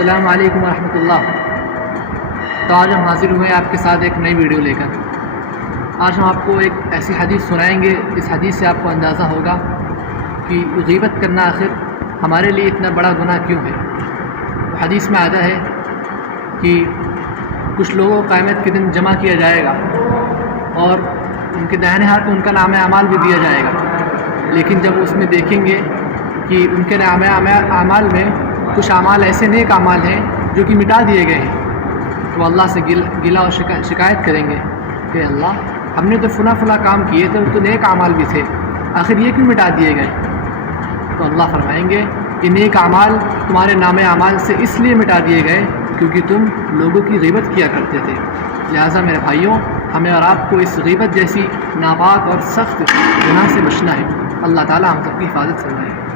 السلام علیکم ورحمۃ اللہ۔ تو آج ہم حاضر ہوئے ہیں آپ کے ساتھ ایک نئی ویڈیو لے کر۔ آج ہم آپ کو ایک ایسی حدیث سنائیں گے، اس حدیث سے آپ کو اندازہ ہوگا کہ غیبت کرنا آخر ہمارے لیے اتنا بڑا گناہ کیوں ہے۔ حدیث میں آتا ہے کہ کچھ لوگوں کو قیامت کے دن جمع کیا جائے گا اور ان کے داہنے ہاتھ میں ان کا نام اعمال بھی دیا جائے گا، لیکن جب اس میں دیکھیں گے کہ ان کے نام اعمال میں کچھ اعمال ایسے نیک اعمال ہیں جو کہ مٹا دیے گئے ہیں، تو اللہ سے گلا اور شکایت کریں گے کہ اللہ ہم نے تو فلاں کام کیے تھے، تو نیک اعمال بھی تھے، آخر یہ کیوں مٹا دیے گئے؟ تو اللہ فرمائیں گے کہ نیک اعمال تمہارے نام اعمال سے اس لیے مٹا دیے گئے کیونکہ تم لوگوں کی غیبت کیا کرتے تھے۔ لہٰذا میرے بھائیوں، ہمیں اور آپ کو اس غیبت جیسی ناپاک اور سخت گناہ سے بچنا ہے۔ اللہ تعالیٰ ہم سب کی حفاظت فرمائے۔